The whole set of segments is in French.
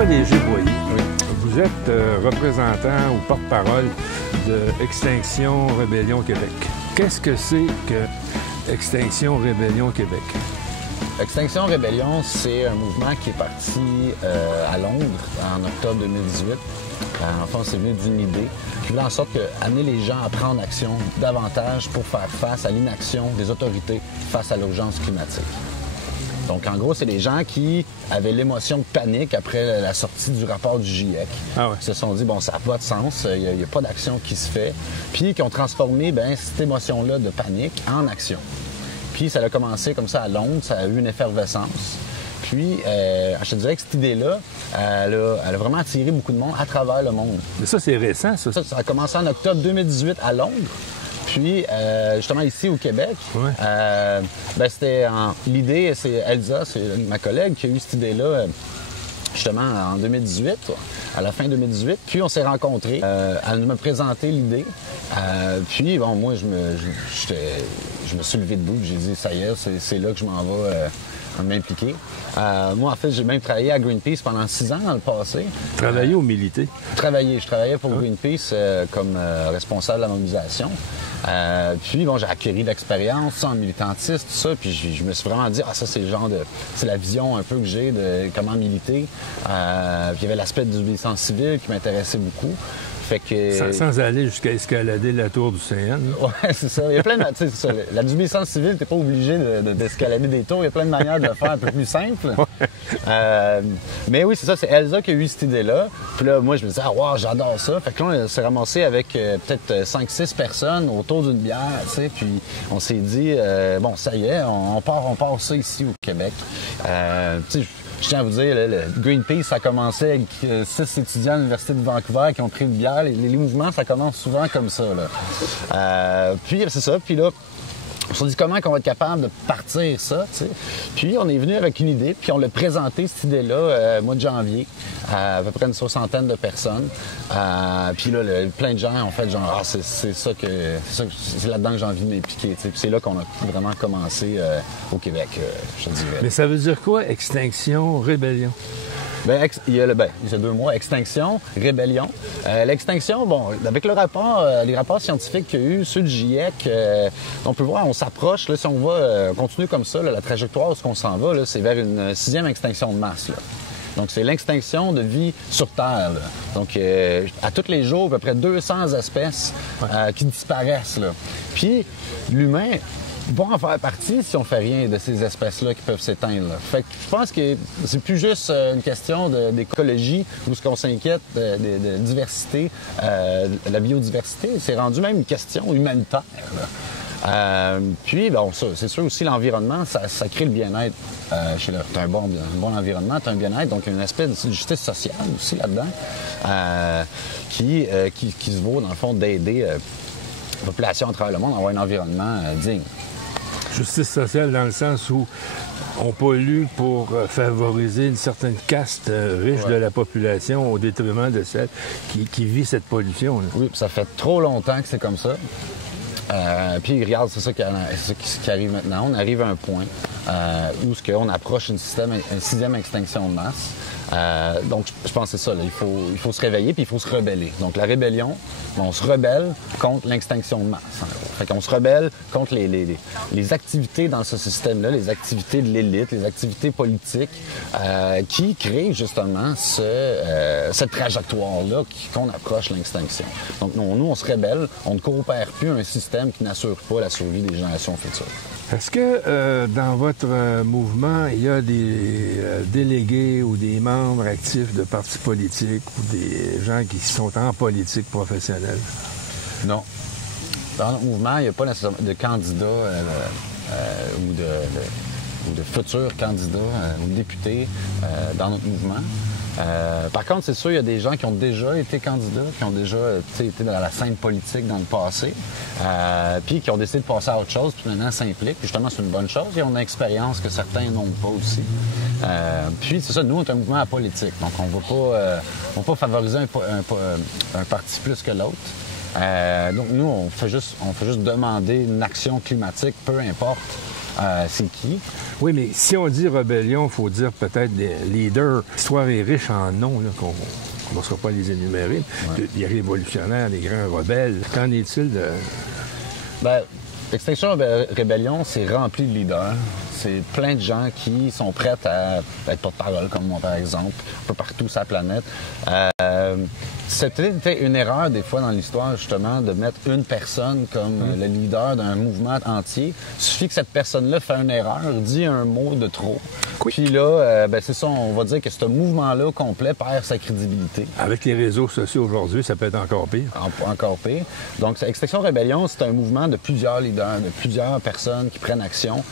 François Léger-Boyer, Oui. vous êtes représentant ou porte-parole de Extinction Rébellion Québec. Qu'est-ce que c'est que Extinction Rébellion Québec? Extinction Rébellion, c'est un mouvement qui est parti à Londres en octobre 2018. En fait, c'est venu d'une idée qui voulait en sorte amener les gens à prendre action davantage pour faire face à l'inaction des autorités face à l'urgence climatique. Donc, en gros, c'est les gens qui avaient l'émotion de panique après la sortie du rapport du GIEC. Ah ouais. Ils se sont dit, bon, ça n'a pas de sens, il n'y a pas d'action qui se fait. Puis, qui ont transformé cette émotion-là de panique en action. Puis, ça a commencé comme ça à Londres, ça a eu une effervescence. Puis, je te dirais que cette idée-là, elle a vraiment attiré beaucoup de monde à travers le monde. Mais ça, c'est récent, ça. Ça a commencé en octobre 2018 à Londres. Puis, justement, ici au Québec, Ouais. c'était l'idée, c'est Elsa, c'est ma collègue, qui a eu cette idée-là, justement, en 2018, à la fin 2018. Puis, on s'est rencontrés. Elle me présentait l'idée. Puis, bon, moi, je me suis levé debout. J'ai dit, ça y est, c'est là que je m'en vais m'impliquer. Moi, en fait, j'ai même travaillé à Greenpeace pendant 6 ans dans le passé. Travailler ou militer? Je travaillais pour Greenpeace comme responsable de la mobilisation. Puis, bon, j'ai acquis de l'expérience en militantisme, tout ça. Puis, je me suis vraiment dit, ça, c'est le genre de... C'est la vision un peu que j'ai de comment militer. Puis, il y avait l'aspect de désobéissance civile qui m'intéressait beaucoup. Fait que... Sans aller jusqu'à escalader la tour du CN. Ouais, c'est ça. Il y a plein de... Tu sais, c'est ça. La désobéissance civile, t'es pas obligé d'escalader des tours. Il y a plein de manières de le faire un peu plus simple. Mais oui, c'est ça. C'est Elsa qui a eu cette idée-là. Puis là, moi, je me disais, wow, j'adore ça. Fait que là, on s'est ramassé avec peut-être 5-6 personnes autour d'une bière, tu sais. Puis on s'est dit, bon, ça y est, on part ça ici au Québec. Tu sais, je tiens à vous dire, le Greenpeace, ça a commencé avec 6 étudiants à l'Université de Vancouver qui ont pris une bière. Les mouvements, ça commence souvent comme ça, là. Puis c'est ça. Puis là, on s'est dit comment on va être capable de partir ça, tu sais. Puis on est venu avec une idée, puis on l'a présenté, cette idée-là, mois de janvier, à peu près une 60aine de personnes. Puis là, plein de gens ont fait genre, c'est là-dedans que j'ai envie de m'impliquer, tu sais. Puis c'est là qu'on a vraiment commencé au Québec, je te dirais. Mais ça veut dire quoi, Extinction Rébellion? Il y a 2 mois, Extinction, Rébellion. L'extinction, bon, avec les rapports scientifiques qu'il y a eu, ceux du GIEC, on peut voir, on s'approche, là, si on va continuer comme ça, là, la trajectoire où on s'en va, là, c'est vers une 6e extinction de masse, là. Donc, c'est l'extinction de vie sur Terre, là. Donc, à tous les jours, à peu près 200 espèces qui disparaissent, là. Puis, l'humain va en faire partie si on fait rien de ces espèces-là qui peuvent s'éteindre, là. Fait que je pense que c'est plus juste une question d'écologie ou ce qu'on s'inquiète de diversité, la biodiversité. C'est rendu même une question humanitaire, là. Puis, bon, ça, c'est sûr aussi, l'environnement, ça crée le bien-être. T'as un bon environnement, t'as un bien-être, donc une espèce de justice sociale aussi là-dedans, qui se vaut, dans le fond, d'aider la population à travers le monde à avoir un environnement digne. Justice sociale dans le sens où on pollue pour favoriser une certaine caste riche de la population au détriment de celle qui vit cette pollution, là. Oui, ça fait trop longtemps que c'est comme ça. Puis regarde, c'est ça qui arrive maintenant. On arrive à un point où on approche une 6e extinction de masse. Donc, je pense que c'est ça. Là. Il faut se réveiller puis il faut se rebeller. Donc, la rébellion, on se rebelle contre l'extinction de masse. Fait qu'on se rebelle contre les activités dans ce système-là, les activités de l'élite, les activités politiques qui créent justement cette trajectoire-là qu'on approche l'extinction. Donc, nous, on se rebelle. On ne coopère plus à un système qui n'assure pas la survie des générations futures. Est-ce que dans votre mouvement, il y a des délégués ou des membres actifs de partis politiques ou des gens qui sont en politique professionnelle? Non. Dans notre mouvement, il n'y a pas nécessairement de candidats ou de futurs candidats ou députés dans notre mouvement. Par contre, c'est sûr, il y a des gens qui ont déjà été candidats, qui ont déjà été dans la scène politique dans le passé, puis qui ont décidé de passer à autre chose, puis maintenant s'impliquent. Justement, c'est une bonne chose. Ils ont une expérience que certains n'ont pas aussi. Puis, c'est ça, nous, on est un mouvement apolitique. Donc, on ne va pas favoriser un parti plus que l'autre. Donc, nous, on fait juste demander une action climatique, peu importe c'est qui. Oui, mais si on dit rébellion, il faut dire peut-être des leaders. L'histoire est riche en noms, là, qu'on ne sera pas les énumérer. Ouais. Les révolutionnaires, les grands rebelles. Qu'en est-il de... Ben, l'Extinction Rébellion, c'est rempli de leaders. C'est plein de gens qui sont prêts à être porte-parole, comme moi, par exemple, un peu partout sur la planète. C'était une erreur, des fois, dans l'histoire, justement, de mettre une personne comme le leader d'un mouvement entier. Il suffit que cette personne-là fait une erreur, dit un mot de trop. Oui. Puis là, c'est ça, on va dire que ce mouvement-là complet perd sa crédibilité. Avec les réseaux sociaux aujourd'hui, ça peut être encore pire. Encore pire. Donc, Extinction Rébellion, c'est un mouvement de plusieurs leaders, de plusieurs personnes qui prennent action.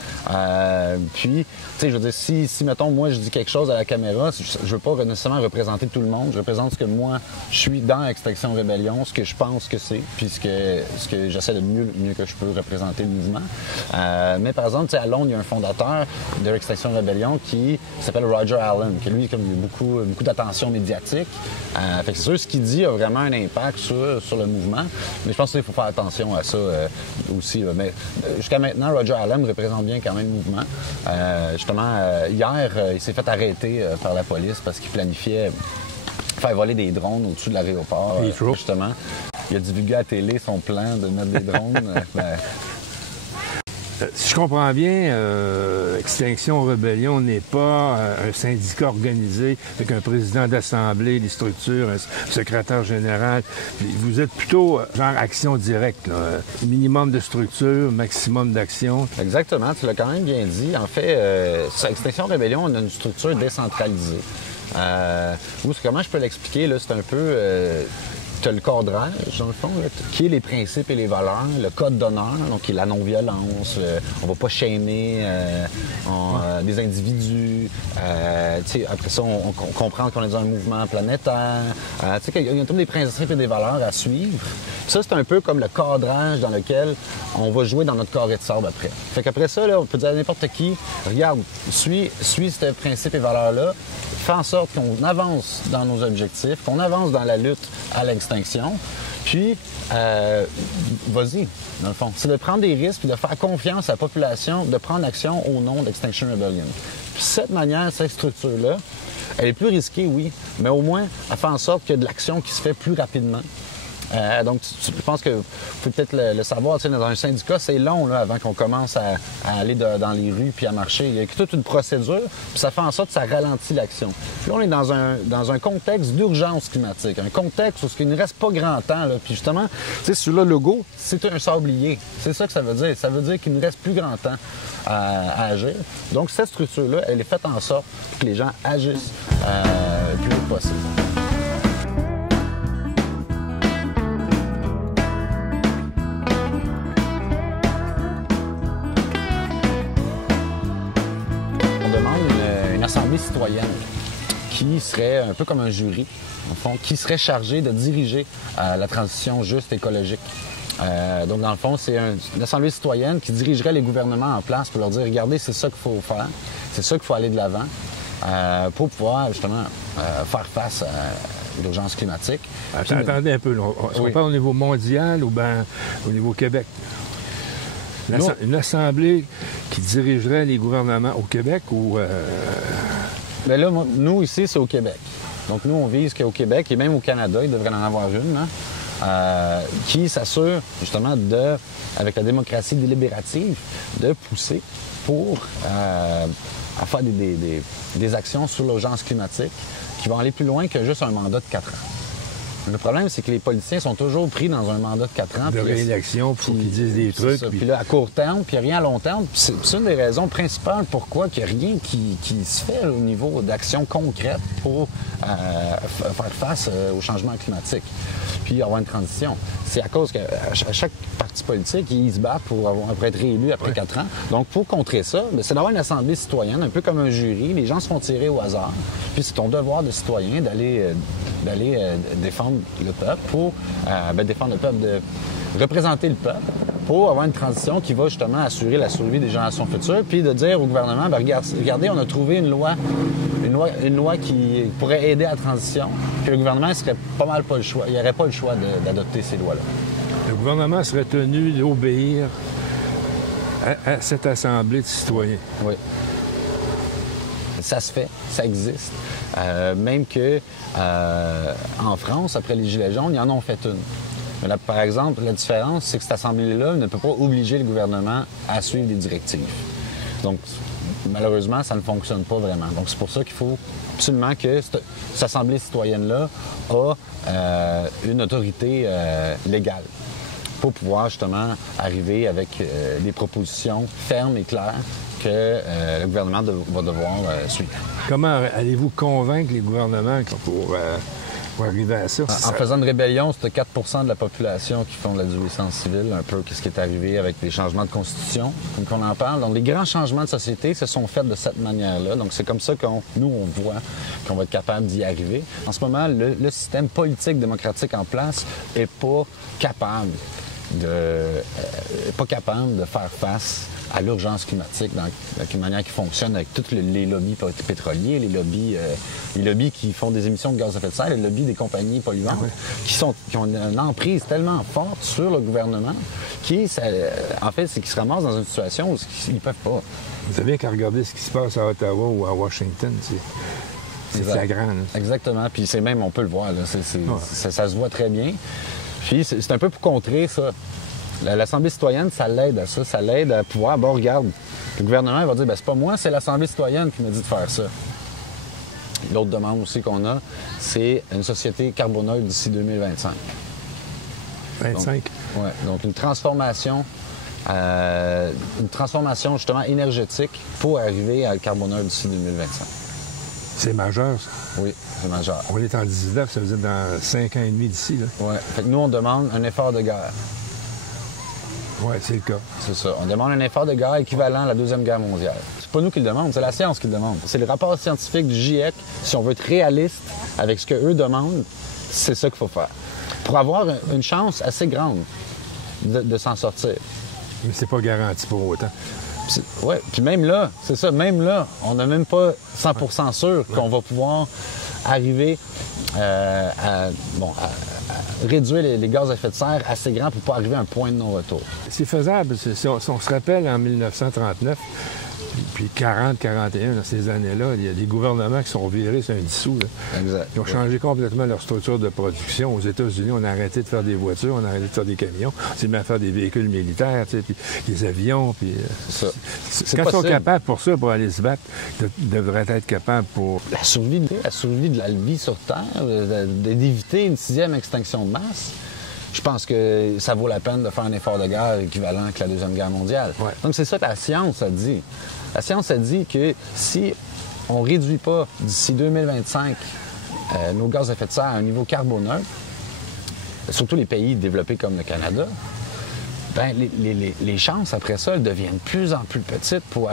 Puis, tu sais, je veux dire, si, mettons, moi, je dis quelque chose à la caméra, je veux pas nécessairement représenter tout le monde. Je représente ce que moi, je suis dans Extinction Rébellion, ce que je pense que c'est, puis ce que j'essaie de mieux que je peux représenter le mouvement. Mais par exemple, à Londres, il y a un fondateur de Extinction Rébellion qui s'appelle Roger Allen, qui lui, comme il a beaucoup d'attention médiatique. Fait que c'est sûr, ce qu'il dit a vraiment un impact sur le mouvement. Mais je pense qu'il faut faire attention à ça aussi. Mais jusqu'à maintenant, Roger Allen représente bien quand même le mouvement. Hier, il s'est fait arrêter par la police parce qu'il planifiait faire voler des drones au-dessus de l'aéroport. Justement, il a divulgué à la télé son plan de mettre des drones. Si je comprends bien, Extinction Rébellion n'est pas un syndicat organisé avec un président d'assemblée, des structures, un secrétaire général. Vous êtes plutôt genre action directe, là. Minimum de structure, maximum d'action. Exactement, tu l'as quand même bien dit. En fait, Extinction Rébellion, on a une structure décentralisée. Comment je peux l'expliquer, là, c'est un peu... tu as le cadrage, dans le fond, là, qui est les principes et les valeurs, le code d'honneur, donc qui est la non-violence, on va pas shamer des individus. Après ça, on comprend qu'on est dans un mouvement planétaire. Il y a tous des principes et des valeurs à suivre. Puis ça, c'est un peu comme le cadrage dans lequel on va jouer dans notre carré de sable après. Fait qu'après ça, là, on peut dire à n'importe qui, regarde, suis ces principes et valeurs-là, fais en sorte qu'on avance dans nos objectifs, qu'on avance dans la lutte à l'extinction, puis vas-y, dans le fond. C'est de prendre des risques et de faire confiance à la population, de prendre action au nom d'Extinction Rebellion. Puis cette manière, cette structure-là, elle est plus risquée, oui, mais au moins, elle fait en sorte qu'il y a de l'action qui se fait plus rapidement. Donc, je pense que vous pouvez peut-être le savoir, dans un syndicat, c'est long là, avant qu'on commence à aller dans les rues puis à marcher. Il y a toute une procédure, puis ça fait en sorte que ça ralentit l'action. Puis là, on est dans un contexte d'urgence climatique, un contexte où il ne reste pas grand temps. Là. Puis justement, sur le logo, c'est un sablier. C'est ça que ça veut dire. Ça veut dire qu'il ne reste plus grand temps à agir. Donc, cette structure-là, elle est faite en sorte que les gens agissent le plus vite possible. Assemblée citoyenne qui serait un peu comme un jury, au fond, qui serait chargé de diriger la transition juste écologique. Donc, dans le fond, c'est une assemblée citoyenne qui dirigerait les gouvernements en place pour leur dire, regardez, c'est ça qu'il faut faire, c'est ça qu'il faut aller de l'avant pour pouvoir, justement, faire face à l'urgence climatique. Attendez un peu, est-ce qu'on parle au niveau mondial ou bien au niveau Québec? Une assemblée qui dirigerait les gouvernements au Québec ou... Bien là, nous, ici, c'est au Québec. Donc, nous, on vise qu'au Québec, et même au Canada, il devrait en avoir une, qui s'assure, justement, avec la démocratie délibérative, de pousser pour à faire des actions sur l'urgence climatique qui vont aller plus loin que juste un mandat de 4 ans. Le problème, c'est que les politiciens sont toujours pris dans un mandat de 4 ans. De réélection, pour qu'ils disent des trucs. Puis là, à court terme, puis rien à long terme. C'est une des raisons principales pourquoi il n'y a rien qui se fait au niveau d'actions concrètes pour faire face au changement climatique. Puis avoir une transition. C'est à cause qu'à chaque parti politique, ils se battent pour être réélus après 4 ans. Donc, pour contrer ça, c'est d'avoir une assemblée citoyenne, un peu comme un jury. Les gens se font tirer au hasard. Puis c'est ton devoir de citoyen d'aller défendre le peuple pour défendre le peuple, de représenter le peuple pour avoir une transition qui va justement assurer la survie des générations futures, puis de dire au gouvernement, regardez, on a trouvé une loi qui pourrait aider à la transition, puis le gouvernement serait pas mal pas le choix. Il n'y aurait pas le choix d'adopter ces lois-là. Le gouvernement serait tenu d'obéir à cette assemblée de citoyens. Oui. Ça se fait, ça existe. Même que en France, après les Gilets jaunes, ils en ont fait une. Mais là, par exemple, la différence, c'est que cette assemblée-là ne peut pas obliger le gouvernement à suivre des directives. Donc, malheureusement, ça ne fonctionne pas vraiment. Donc, c'est pour ça qu'il faut absolument que cette assemblée citoyenne-là a une autorité légale pour pouvoir justement arriver avec des propositions fermes et claires que le gouvernement va devoir suivre. Comment allez-vous convaincre les gouvernements pour arriver à ça? En faisant une rébellion, c'était 4 % de la population qui font de la désobéissance civile, un peu ce qui est arrivé avec les changements de constitution, comme qu'on en parle. Donc, les grands changements de société se sont faits de cette manière-là. Donc, c'est comme ça on voit qu'on va être capable d'y arriver. En ce moment, le système politique démocratique en place n'est pas capable de faire face à l'urgence climatique d'une manière qui fonctionne avec tous les lobbies pétroliers, les lobbies qui font des émissions de gaz à effet de serre, les lobbies des compagnies polluantes, qui ont une emprise tellement forte sur le gouvernement en fait, c'est qu'ils se ramassent dans une situation où ils ne peuvent pas. Vous avez qu'à regarder ce qui se passe à Ottawa ou à Washington. C'est flagrant. Là. Exactement. Puis c'est même, on peut le voir, là. Ça se voit très bien. Puis c'est un peu pour contrer ça. L'Assemblée citoyenne, ça l'aide à ça. Ça l'aide à pouvoir, regarde, le gouvernement il va dire, c'est pas moi, c'est l'Assemblée citoyenne qui m'a dit de faire ça. L'autre demande aussi qu'on a, c'est une société carboneutre d'ici 2025. 25? Donc une transformation justement énergétique pour arriver à carboneutre d'ici 2025. C'est majeur, ça. Oui, c'est majeur. On est en 19, ça veut dire dans 5 ans et demi d'ici, là. Oui. Fait que nous, on demande un effort de guerre. Oui, c'est le cas. C'est ça. On demande un effort de guerre équivalent à la Deuxième Guerre mondiale. C'est pas nous qui le demandons, c'est la science qui le demande. C'est le rapport scientifique du GIEC. Si on veut être réaliste avec ce qu'eux demandent, c'est ça qu'il faut faire. Pour avoir une chance assez grande de s'en sortir. Mais c'est pas garanti pour autant. Oui, puis même là, c'est ça, même là, on n'a même pas 100% sûr qu'on va pouvoir arriver à réduire les gaz à effet de serre assez grands pour pas arriver à un point de non-retour. C'est faisable. Si on se rappelle, en 1939, puis 40-41, dans ces années-là, il y a des gouvernements qui sont virés sur un dissous. Là. Exact. Ils ont changé complètement leur structure de production. Aux États-Unis, on a arrêté de faire des voitures, on a arrêté de faire des camions, on s'est mis à faire des véhicules militaires, puis des avions. Puis, ça. Quand ils sont capables pour ça, pour aller se battre, ils devraient être capables pour... La survie de la vie sur Terre, d'éviter une 6e extinction de masse. Je pense que ça vaut la peine de faire un effort de guerre équivalent que la Deuxième Guerre mondiale. Ouais. Donc, c'est ça que la science a dit. La science a dit que si on ne réduit pas d'ici 2025 nos gaz à effet de serre à un niveau carboneutre, surtout les pays développés comme le Canada, les chances après ça elles deviennent de plus en plus petites pour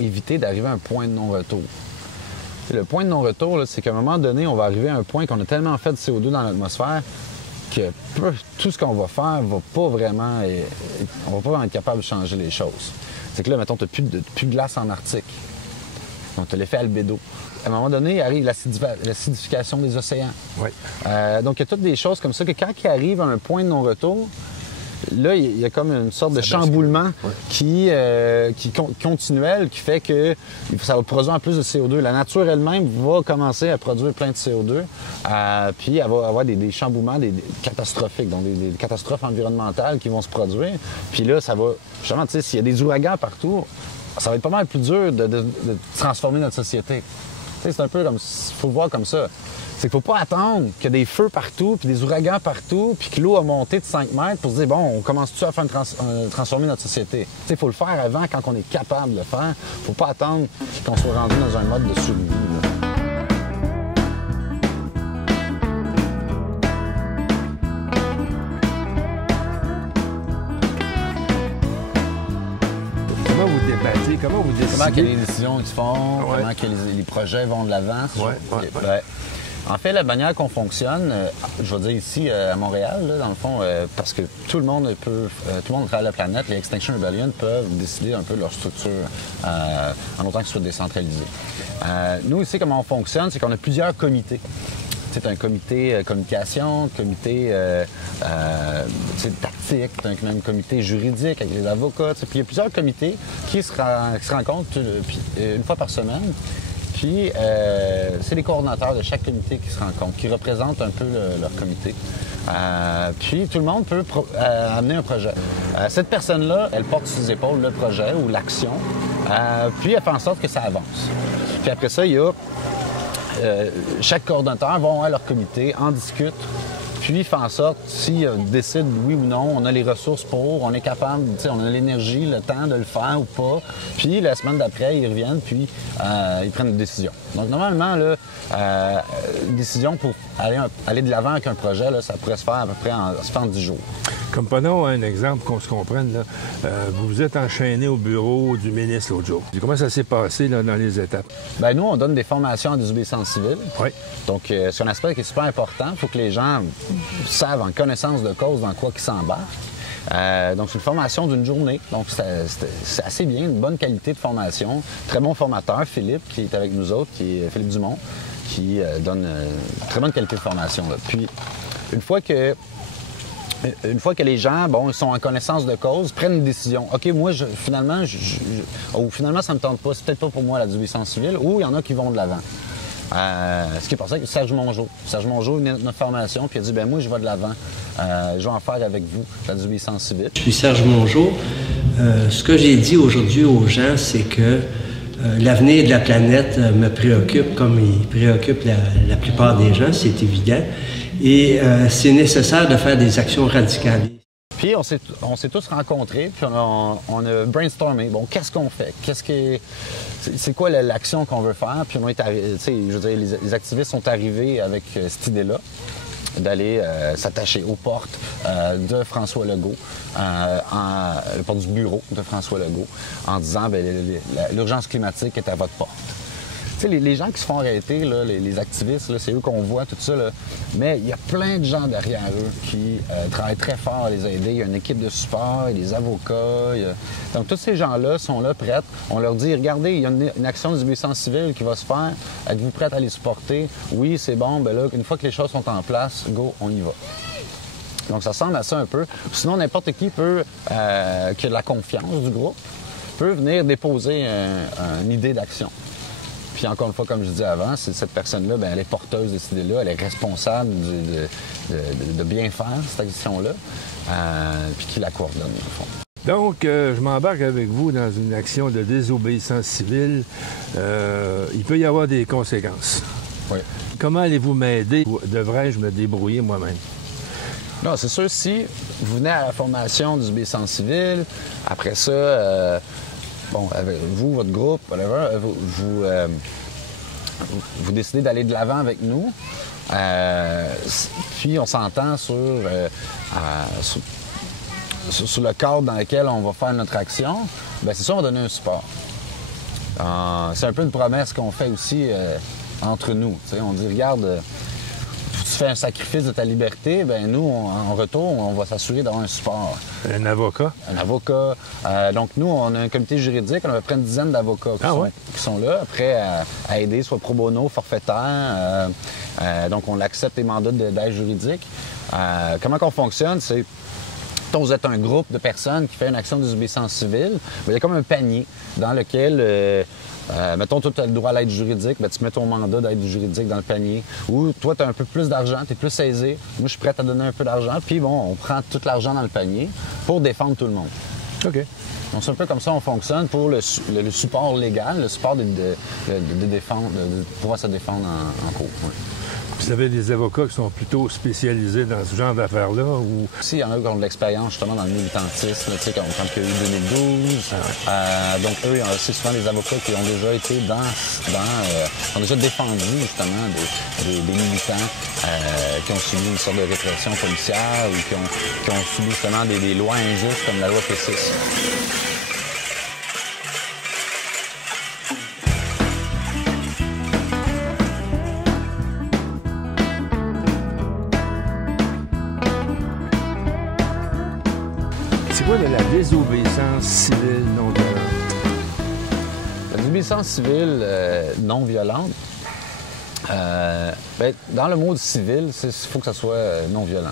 éviter d'arriver à un point de non-retour. Le point de non-retour, là, c'est qu'à un moment donné, on va arriver à un point qu'on a tellement fait de CO2 dans l'atmosphère que tout ce qu'on va faire va pas vraiment... on va pas vraiment être capable de changer les choses. C'est que là, mettons, tu n'as plus de glace en Arctique. Donc, tu as l'effet albédo. À un moment donné, arrive l'acidification des océans. Oui. Donc, il y a toutes des choses comme ça que quand il arrive à un point de non-retour, là, il y a comme une sorte de chamboulement continuel qui fait que ça va produire plus de CO2. La nature elle-même va commencer à produire plein de CO2, puis elle va avoir des chamboulements catastrophiques, donc des catastrophes environnementales qui vont se produire. Puis là, ça va... Justement, tu sais, s'il y a des ouragans partout, ça va être pas mal plus dur de transformer notre société. Tu sais, c'est un peu comme... Il faut le voir comme ça. C'est qu'il ne faut pas attendre qu'il y ait des feux partout, puis des ouragans partout, puis que l'eau a monté de 5 mètres pour se dire, bon, on commence-tu à faire transformer notre société? Il faut le faire avant, quand on est capable de le faire. Il ne faut pas attendre qu'on soit rendu dans un mode de survie. Comment vous débattez? Comment vous décidez? Comment que les décisions se font? Ouais. Comment que les projets vont de l'avant? Ouais. En fait, la manière qu'on fonctionne, je vais dire ici à Montréal, là, dans le fond, parce que tout le monde travaille la planète, les Extinction Rebellion peuvent décider un peu de leur structure en autant que ce soit décentralisé. Nous, ici, comment on fonctionne, c'est qu'on a plusieurs comités. C'est un comité communication, comité tactique, scientifique, tu as un comité juridique avec les avocats. Puis il y a plusieurs comités qui se rencontrent une fois par semaine. Puis c'est les coordonnateurs de chaque comité qui se rencontrent, qui représentent un peu leur comité. Puis tout le monde peut amener un projet. Cette personne-là, elle porte sur ses épaules le projet ou l'action, puis elle fait en sorte que ça avance. Puis après ça, il y a chaque coordonnateur va à leur comité, en discute, puis fait en sorte, s'ils décident oui ou non, on a les ressources pour, on est capable, on a l'énergie, le temps de le faire ou pas. Puis la semaine d'après, ils reviennent, puis ils prennent une décision. Donc normalement, là, une décision pour aller de l'avant avec un projet, là, ça pourrait se faire à peu près en 10 jours. Comme prenons un exemple qu'on se comprenne, là. Vous vous êtes enchaîné au bureau du ministre l'autre jour. Comment ça s'est passé là, dans les étapes? Bien, nous, on donne des formations en désobéissance civile. Oui. Donc, c'est un aspect qui est super important. Il faut que les gens savent en connaissance de cause dans quoi ils s'embarquent. Donc, c'est une formation d'une journée. Donc, c'est assez bien, une bonne qualité de formation. Très bon formateur, Philippe, qui est avec nous autres, qui est Philippe Dumont, qui donne une très bonne qualité de formation. Là. Puis, une fois que les gens, ils sont en connaissance de cause, prennent une décision. OK, moi, finalement, ça me tente pas. C'est peut-être pas pour moi la désobéissance civile. Ou il y en a qui vont de l'avant. Ce qui est pour ça que Serge Mongeau venait de notre formation, puis il a dit, moi, je vais de l'avant. Je vais en faire avec vous, la désobéissance civile. Je suis Serge Mongeau. Ce que j'ai dit aujourd'hui aux gens, c'est que l'avenir de la planète me préoccupe comme il préoccupe la plupart des gens, c'est évident. Et c'est nécessaire de faire des actions radicales. Puis on s'est tous rencontrés, puis on a brainstormé. Bon, qu'est-ce qu'on fait? C'est quoi l'action qu'on veut faire? Puis on est les activistes sont arrivés avec cette idée-là d'aller s'attacher aux portes de François Legault, aux portes du bureau de François Legault, en disant l'urgence climatique est à votre porte. Les gens qui se font arrêter, là, les activistes, là, c'est eux qu'on voit, tout ça. Là. Mais il y a plein de gens derrière eux qui travaillent très fort à les aider. Il y a une équipe de support, il y a des avocats. Donc, tous ces gens-là sont là, prêts. On leur dit, regardez, il y a une action de désobéissance civile qui va se faire. Êtes-vous prêts à les supporter? Oui, c'est bon. Là, une fois que les choses sont en place, go, on y va. Donc, ça ressemble à ça un peu. Sinon, n'importe qui peut, qui a de la confiance du groupe, peut venir déposer une idée d'action. Puis encore une fois, comme je disais avant, cette personne-là, elle est porteuse de cette idée-là, elle est responsable de bien faire cette action-là, puis qui la coordonne, au fond. Donc, je m'embarque avec vous dans une action de désobéissance civile. Il peut y avoir des conséquences. Oui. Comment allez-vous m'aider? Devrais-je me débrouiller moi-même? Non, c'est sûr, si vous venez à la formation de désobéissance civile, après ça... avec vous, votre groupe, whatever, vous décidez d'aller de l'avant avec nous. Puis on s'entend sur le cadre dans lequel on va faire notre action. C'est sûr, on va donner un support. C'est un peu une promesse qu'on fait aussi entre nous. On dit, regarde, tu fais un sacrifice de ta liberté, nous, en retour, on va s'assurer d'avoir un support. Un avocat? Un avocat. Donc, nous, on a un comité juridique, on a à peu près une dizaine d'avocats qui sont là, prêts à aider, soit pro bono, forfaitaire. Donc, on accepte les mandats d'aide juridique. Comment qu'on fonctionne, c'est... Vous êtes un groupe de personnes qui fait une action de désobéissance civile. Il y a comme un panier dans lequel... mettons, toi, tu as le droit à l'aide juridique, tu mets ton mandat d'aide juridique dans le panier. Ou toi, tu as un peu plus d'argent, tu es plus aisé. Moi, je suis prêt à donner un peu d'argent. Puis on prend tout l'argent dans le panier pour défendre tout le monde. OK. Donc, c'est un peu comme ça qu'on fonctionne pour le support légal, le support de défendre, de pouvoir se défendre en cours. Oui. Vous avez des avocats qui sont plutôt spécialisés dans ce genre d'affaires-là? Ou... Si, il y en a qui ont de l'expérience justement dans le militantisme, quand il y a eu 2012. Donc, eux, c'est souvent des avocats qui ont déjà été ont déjà défendu justement des militants qui ont subi une sorte de répression policière ou qui ont subi justement des lois injustes comme la loi P6. C'est quoi de la désobéissance civile non violente? La désobéissance civile non violente, Dans le mot civil, il faut que ça soit non-violent.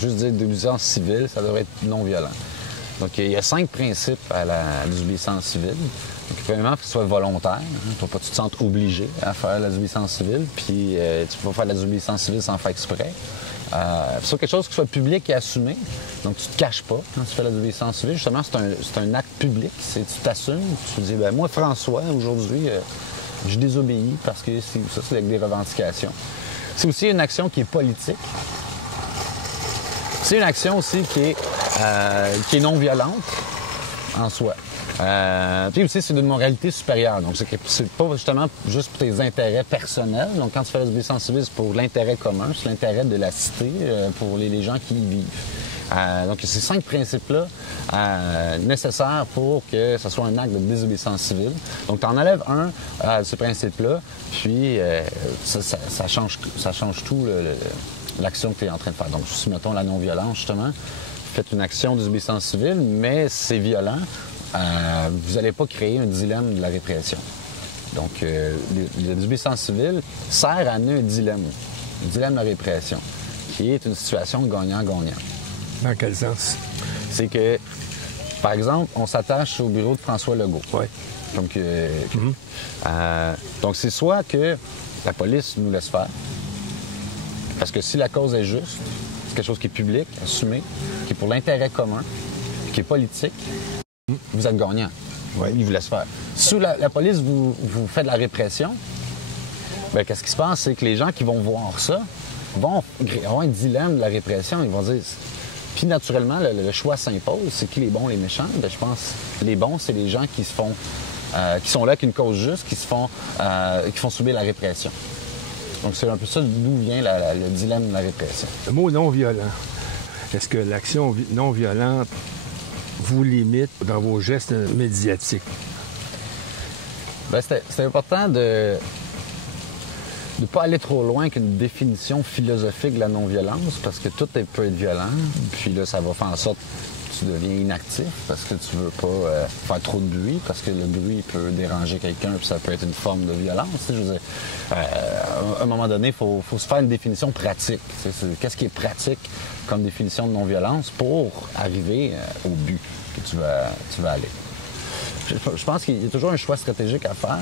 Juste dire désobéissance civile, ça devrait être non-violent. Donc, il y a 5 principes à la désobéissance civile. Donc, premièrement, il faut que ce soit volontaire. Il ne faut pas que tu te sentes obligé à faire la désobéissance civile. Puis, tu peux pas faire la désobéissance civile sans faire exprès. Il faut quelque chose qui soit public et assumé. Donc, tu te caches pas quand tu fais la désobéissance civile. Justement, c'est un acte public. Tu t'assumes. Tu te dis, moi, François, aujourd'hui, je désobéis parce que ça, c'est avec des revendications. C'est aussi une action qui est politique. C'est une action aussi qui est non violente en soi. Puis aussi, c'est d'une moralité supérieure. Donc, c'est pas justement juste pour tes intérêts personnels. Donc, quand tu fais la désobéissance civile, c'est pour l'intérêt commun, c'est l'intérêt de la cité, pour les gens qui y vivent. Donc, ces 5 principes-là nécessaires pour que ce soit un acte de désobéissance civile. Donc, tu en enlèves un de ces principes-là, puis ça change tout l'action que tu es en train de faire. Donc, si mettons la non-violence, justement, faites une action de désobéissance civile, mais c'est violent, vous n'allez pas créer un dilemme de la répression. Donc, la désobéissance civile sert à amener un dilemme de la répression, qui est une situation gagnant-gagnant. Dans quel sens? C'est que, par exemple, on s'attache au bureau de François Legault. Oui. Donc, c'est soit que la police nous laisse faire, parce que si la cause est juste, c'est quelque chose qui est public, assumé, qui est pour l'intérêt commun, qui est politique, vous êtes gagnant. Oui. Ils vous laissent faire. Si la police vous fait de la répression, bien, qu'est-ce qui se passe? C'est que les gens qui vont voir ça vont avoir un dilemme de la répression. Ils vont dire... Puis, naturellement, le choix s'impose. C'est qui les bons, les méchants? Bien, je pense que les bons, c'est les gens qui sont là avec une cause juste, qui font subir la répression. Donc, c'est un peu ça d'où vient le dilemme de la répression. Le mot non-violent. Est-ce que l'action non-violente vous limite dans vos gestes médiatiques? Bien, c'est important de ne pas aller trop loin qu'une définition philosophique de la non-violence, parce que tout peut être violent, puis là, ça va faire en sorte que tu deviens inactif, parce que tu veux pas faire trop de bruit, parce que le bruit peut déranger quelqu'un, puis ça peut être une forme de violence. Je veux dire, à un moment donné, il faut se faire une définition pratique. Qu'est-ce qui est pratique comme définition de non-violence pour arriver au but que tu vas aller? Je pense qu'il y a toujours un choix stratégique à faire.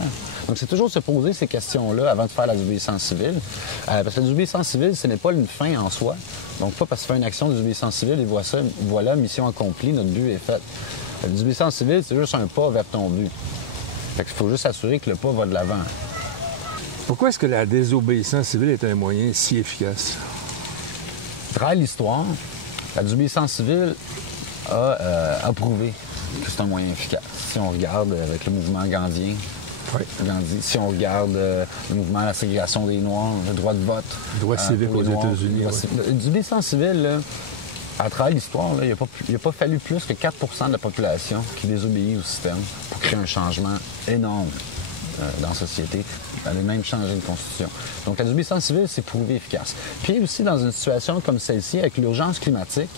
Donc, c'est toujours se poser ces questions-là avant de faire la désobéissance civile. Parce que la désobéissance civile, ce n'est pas une fin en soi. Donc, pas parce que tu fais une action de désobéissance civile et voilà, mission accomplie, notre but est fait. La désobéissance civile, c'est juste un pas vers ton but. Fait qu'il faut juste s'assurer que le pas va de l'avant. Pourquoi est-ce que la désobéissance civile est un moyen si efficace? À travers l'histoire, la désobéissance civile a prouvé que c'est un moyen efficace. Si on regarde avec le mouvement gandhien, Gandhi, si on regarde le mouvement à la ségrégation des Noirs, le droit de vote. Droit civique aux États-Unis. La désobéissance civile, là, à travers l'histoire, il n'a pas fallu plus que 4 % de la population qui désobéit au système pour créer un changement énorme dans la société. Il fallait même changer une constitution. Donc la désobéissance civile, c'est prouvé efficace. Puis aussi, dans une situation comme celle-ci, avec l'urgence climatique,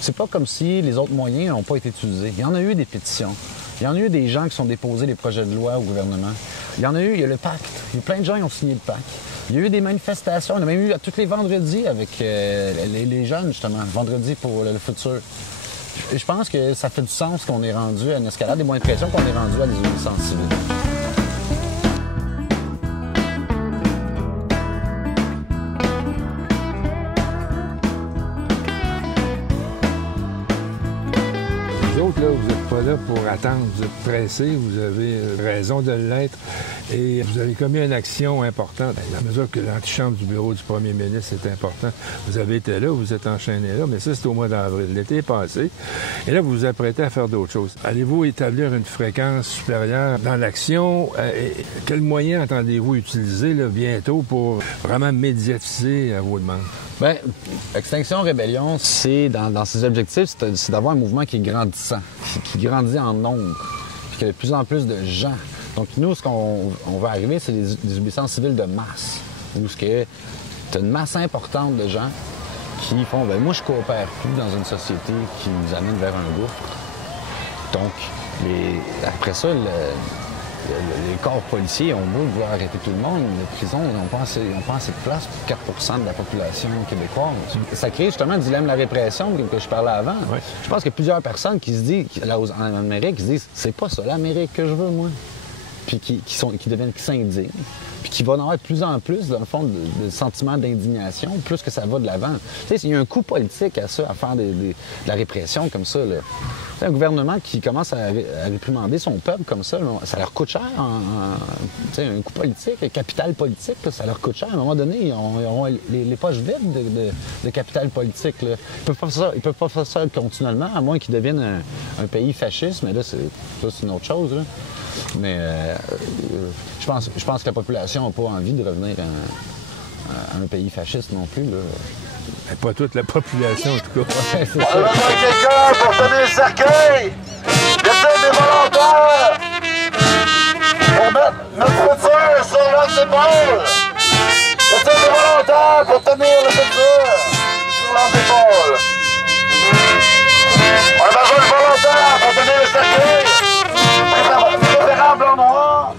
c'est pas comme si les autres moyens n'ont pas été utilisés. Il y en a eu des pétitions. Il y en a eu des gens qui sont déposés des projets de loi au gouvernement. Il y a le pacte. Il y a plein de gens qui ont signé le pacte. Il y a eu des manifestations. On a même eu à tous les vendredis avec les jeunes, justement. Vendredi pour le futur. Je pense que ça fait du sens qu'on est rendu à une escalade des moyens de pression, qu'on est rendu à des désobéissances civiles. Vous n'êtes pas là pour attendre, vous êtes pressé, vous avez raison de l'être et vous avez commis une action importante. À mesure que l'antichambre du bureau du premier ministre est important, vous avez été là, vous êtes enchaîné là, mais ça, c'est au mois d'avril. L'été est passé et là, vous vous apprêtez à faire d'autres choses. Allez-vous établir une fréquence supérieure dans l'action? Quels moyens entendez-vous utiliser là, bientôt pour vraiment médiatiser vos demandes? Bien, Extinction Rébellion, c'est dans ses objectifs, c'est d'avoir un mouvement qui est grandissant, qui grandit en nombre, puis qu'il y a de plus en plus de gens. Donc nous, ce qu'on va arriver, c'est des désobéissances civiles de masse, où tu as une masse importante de gens qui font, bien, moi je coopère plus dans une société qui nous amène vers un gouffre. Donc, après ça, les corps policiers ont beau vouloir arrêter tout le monde, les prisons n'ont pas assez de place pour 4 % de la population québécoise. Ça crée justement le dilemme de la répression que je parlais avant. Oui. Je pense qu'il y a plusieurs personnes qui se disent, en Amérique, qui se disent « c'est pas ça l'Amérique que je veux, moi ». Puis qui s'indignent. Puis qui va en avoir de plus en plus, dans le fond, de sentiments d'indignation, plus que ça va de l'avant. Tu sais, il y a un coût politique à ça, à faire de la répression comme ça, là. Un gouvernement qui commence à réprimander son peuple comme ça, là, ça leur coûte cher, tu sais, un coût politique, un capital politique, là, ça leur coûte cher. À un moment donné, ils auront les poches vides de capital politique. Là. Ils peuvent pas faire ça continuellement, à moins qu'ils deviennent un pays fasciste, mais là, c'est une autre chose. Là. Mais je pense que la population n'a pas envie de revenir à un pays fasciste non plus. Là. Mais pas toute la population, en tout cas. Ouais, On a besoin de quelqu'un pour tenir le cercueil. Y a-t-il des volontaires pour mettre notre futur sur leurs épaules? Y a-t-il des volontaires pour tenir le futur sur leurs épaules? On a besoin de volontaires pour tenir le cercueil. Préférable en noir.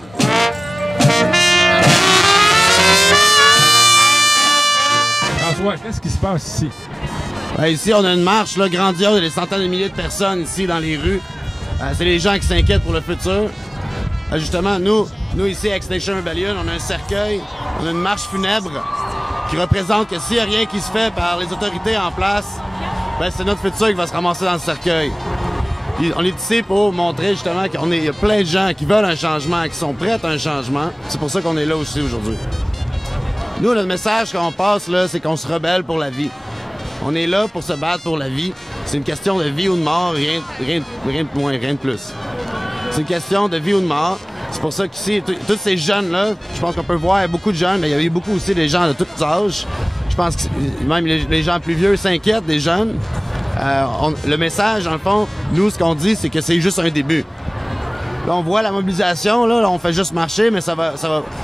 François, qu'est-ce qui se passe ici? Ben, ici, on a une marche là, grandiose, des centaines de milliers de personnes ici dans les rues. C'est les gens qui s'inquiètent pour le futur. Justement, nous ici, à Extinction Rebellion, on a un cercueil, on a une marche funèbre qui représente que s'il n'y a rien qui se fait par les autorités en place, ben, c'est notre futur qui va se ramasser dans le cercueil. Puis on est ici pour montrer justement qu'il y a plein de gens qui veulent un changement, qui sont prêts à un changement. C'est pour ça qu'on est là aussi aujourd'hui. Nous, le message qu'on passe, là, c'est qu'on se rebelle pour la vie. On est là pour se battre pour la vie. C'est une question de vie ou de mort, rien de moins, rien de plus. C'est une question de vie ou de mort. C'est pour ça qu'ici, tous ces jeunes-là, je pense qu'on peut voir, il y a beaucoup de jeunes, mais il y a eu beaucoup aussi des gens de tous âges. Je pense que même les gens plus vieux s'inquiètent des jeunes. Le message, dans le fond, nous, ce qu'on dit, c'est que c'est juste un début. Là, on voit la mobilisation, là, on fait juste marcher, mais ça va.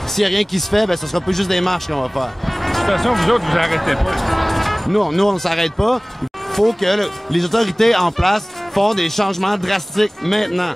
S'il n'y a rien qui se fait, ben, ce sera pas juste des marches qu'on va faire. De toute façon, vous autres, vous arrêtez pas. Nous, on ne s'arrête pas. Il faut que les autorités en place font des changements drastiques maintenant.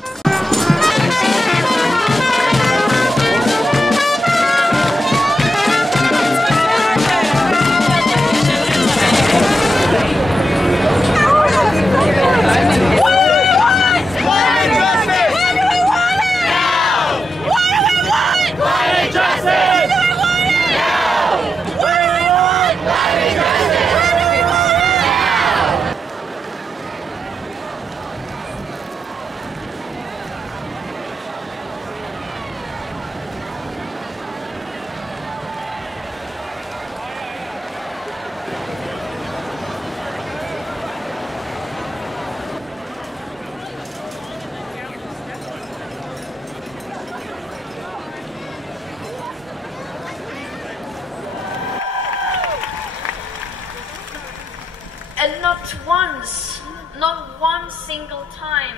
And not one single time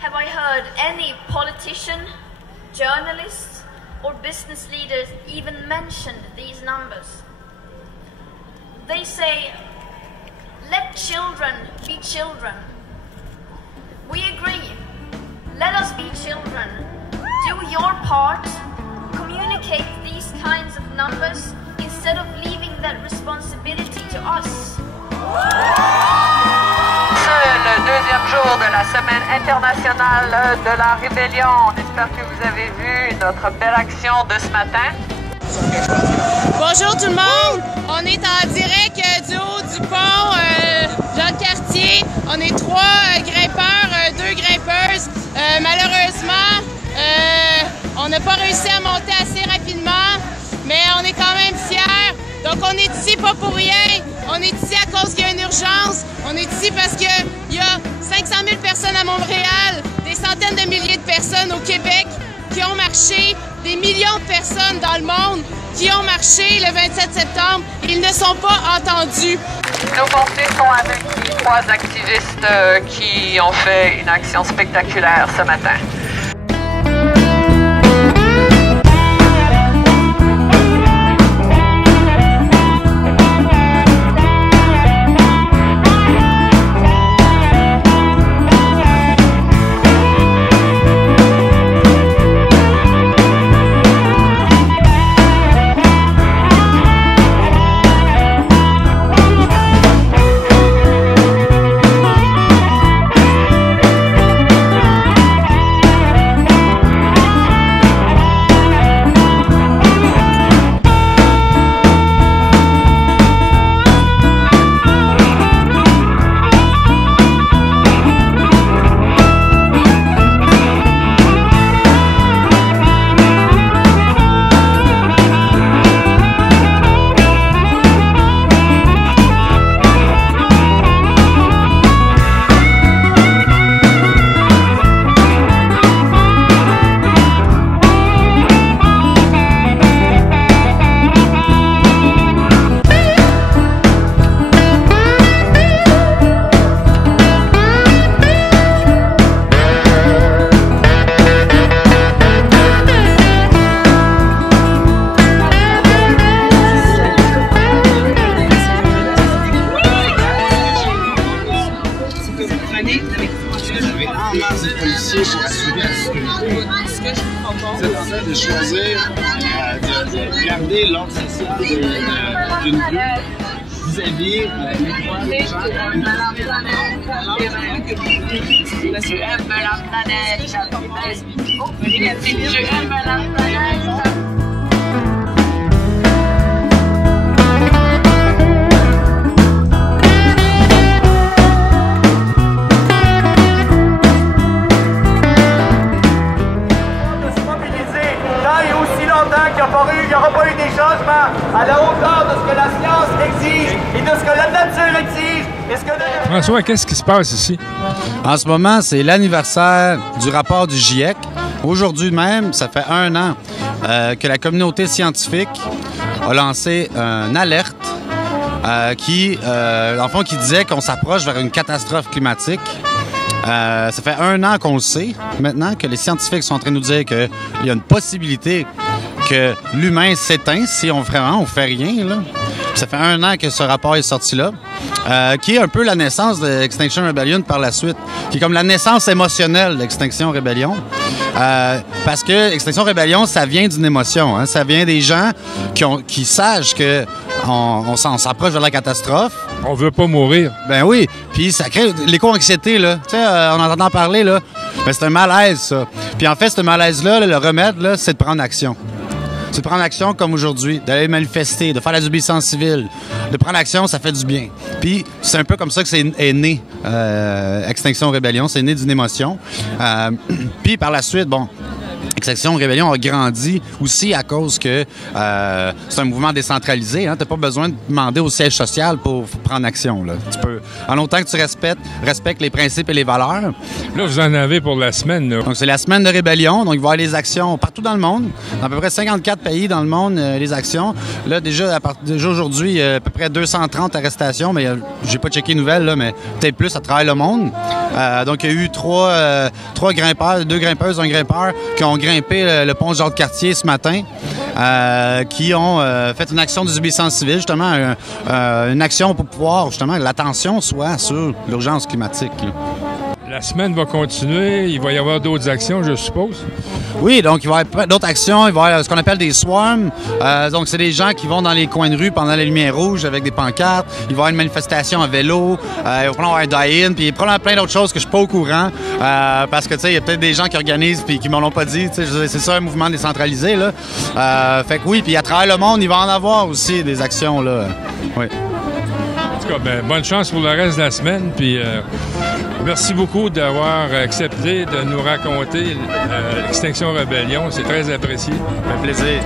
have I heard any politician, journalist, or business leaders even mention these numbers. They say, let children be children. We agree. Let us be children. Do your part. Communicate these kinds of numbers instead of leaving that responsibility to us. C'est le deuxième jour de la semaine internationale de la rébellion. On espère que vous avez vu notre belle action de ce matin. Bonjour tout le monde! On est en direct du haut du pont Jean-Cartier. On est 3 grimpeurs, 2 grimpeuses. Malheureusement, on n'a pas réussi à monter assez rapidement, mais on est quand même fiers. Donc on est ici pas pour rien. On est ici à cause qu'il y a une urgence. On est ici parce qu'il y a 500 000 personnes à Montréal, des centaines de milliers de personnes au Québec qui ont marché, des millions de personnes dans le monde qui ont marché le 27 septembre. Ils ne sont pas entendus. Nos pensées sont avec les 3 activistes qui ont fait une action spectaculaire ce matin. vis-à-vis les gens qui aiment la planète. Je aime la planète. Je aime la planète. Il n'y aura pas eu des changements à la hauteur de ce que la science exige et de ce que la nature exige. Et ce que François, qu'est-ce qui se passe ici? En ce moment, c'est l'anniversaire du rapport du GIEC. Aujourd'hui même, ça fait 1 an que la communauté scientifique a lancé une alerte qui disait qu'on s'approche vers une catastrophe climatique. Ça fait 1 an qu'on le sait maintenant, que les scientifiques sont en train de nous dire qu'il y a une possibilité que l'humain s'éteint si on fait rien. Là. Ça fait 1 an que ce rapport est sorti là, qui est un peu la naissance d'Extinction Rebellion par la suite, qui est comme la naissance émotionnelle d'Extinction Rebellion. Parce que Extinction Rebellion, ça vient d'une émotion. Hein? Ça vient des gens qui sachent que on s'approche vers la catastrophe. On veut pas mourir. Ben oui. Puis ça crée l'éco-anxiété, là. Tu sais, on entend parler, là. Ben, c'est un malaise, ça. Puis en fait, ce malaise-là, le remède, là, c'est de prendre action. C'est de prendre action comme aujourd'hui, d'aller manifester, de faire la désobéissance civile. De prendre action, ça fait du bien. Puis c'est un peu comme ça que est né Extinction Rebellion. C'est né d'une émotion. Puis par la suite, bon, Extinction Rebellion a grandi aussi à cause que c'est un mouvement décentralisé. Hein? Tu n'as pas besoin de demander au siège social pour prendre action. Là. Tu peux, en autant que tu respectes les principes et les valeurs. Là, vous en avez pour la semaine. Là. Donc, c'est la semaine de rébellion. Donc, il va y avoir les actions partout dans le monde. Dans à peu près 54 pays dans le monde, les actions. Là, déjà aujourd'hui, il y a à peu près 230 arrestations, mais j'ai pas checké les nouvelles, là, mais peut-être plus à travers le monde. Donc, il y a eu 3 grimpeurs, 2 grimpeuses, 1 grimpeur qui ont grimpé le pont Jacques-Cartier ce matin, qui ont fait une action de désobéissance civile, justement, une action pour pouvoir, justement, que l'attention soit sur l'urgence climatique. Là. La semaine va continuer, il va y avoir d'autres actions, je suppose? Oui, donc il va y avoir d'autres actions, il va y avoir ce qu'on appelle des swarms. Donc c'est des gens qui vont dans les coins de rue pendant la lumière rouge avec des pancartes. Il va y avoir une manifestation à vélo, il va probablement avoir un die-in, puis il y a probablement plein d'autres choses que je suis pas au courant. Parce que tu sais, il y a peut-être des gens qui organisent puis qui m'en ont pas dit. C'est ça un mouvement décentralisé, là. Fait que oui, puis à travers le monde, il va en avoir aussi des actions, là. Oui. En tout cas, ben, bonne chance pour le reste de la semaine, puis merci beaucoup d'avoir accepté de nous raconter l'Extinction Rebellion. C'est très apprécié. Ça fait plaisir.